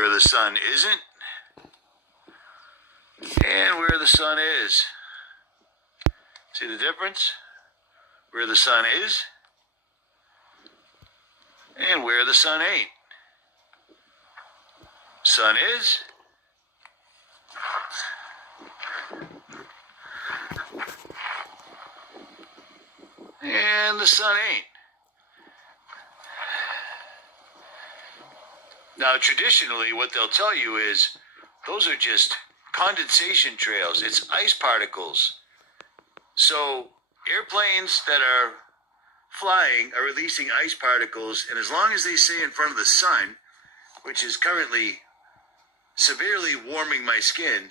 where the sun isn't, and where the sun is. See the difference? Where the sun is, and where the sun ain't. Sun is, and the sun ain't. Now, traditionally, what they'll tell you is those are just condensation trails. It's ice particles. So airplanes that are flying are releasing ice particles, and as long as they stay in front of the sun, which is currently severely warming my skin,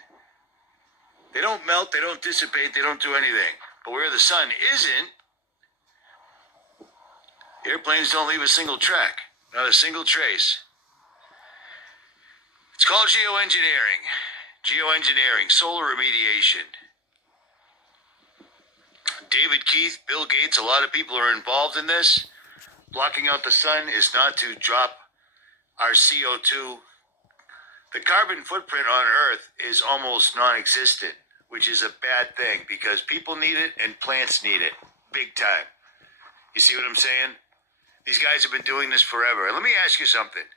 they don't melt, they don't dissipate, they don't do anything. But where the sun isn't, airplanes don't leave a single track, not a single trace. It's called geoengineering. Geoengineering, solar remediation. David Keith, Bill Gates, a lot of people are involved in this. Blocking out the sun is not to drop our CO2. The carbon footprint on Earth is almost non-existent, which is a bad thing because people need it and plants need it, big time. You see what I'm saying? These guys have been doing this forever. And let me ask you something.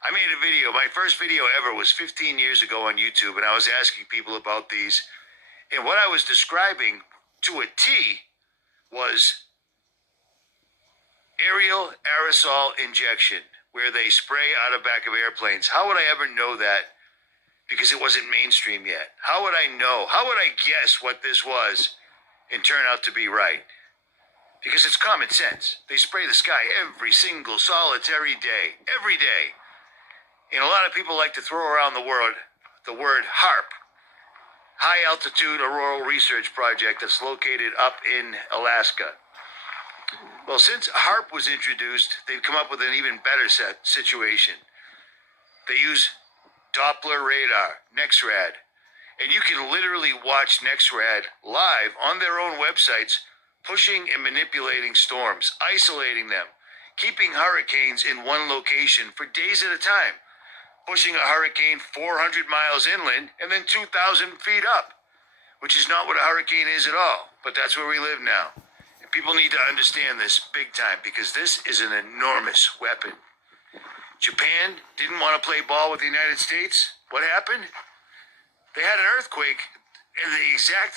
I made a video, my first video ever was 15 years ago on YouTube, and I was asking people about these. And what I was describing to a T was aerial aerosol injection, where they spray out of back of airplanes. How would I ever know that? Because it wasn't mainstream yet. How would I know? How would I guess what this was and turn out to be right? Because it's common sense. They spray the sky every single solitary day, every day. And a lot of people like to throw around the word HAARP, High Altitude Auroral Research Project, that's located up in Alaska. Well, since HAARP was introduced, they've come up with an even better situation. They use Doppler radar, NEXRAD, and you can literally watch NEXRAD live on their own websites, pushing and manipulating storms, isolating them, keeping hurricanes in one location for days at a time, pushing a hurricane 400 miles inland and then 2,000 feet up, which is not what a hurricane is at all, but that's where we live now. And people need to understand this big time because this is an enormous weapon. Japan didn't want to play ball with the United States. What happened? They had an earthquake, and the exact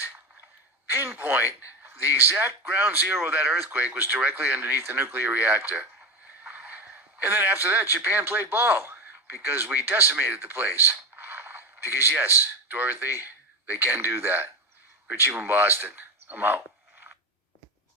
pinpoint, the exact ground zero of that earthquake was directly underneath the nuclear reactor. And then after that, Japan played ball because we decimated the place. Because yes, Dorothy, they can do that. Richie from Boston. I'm out.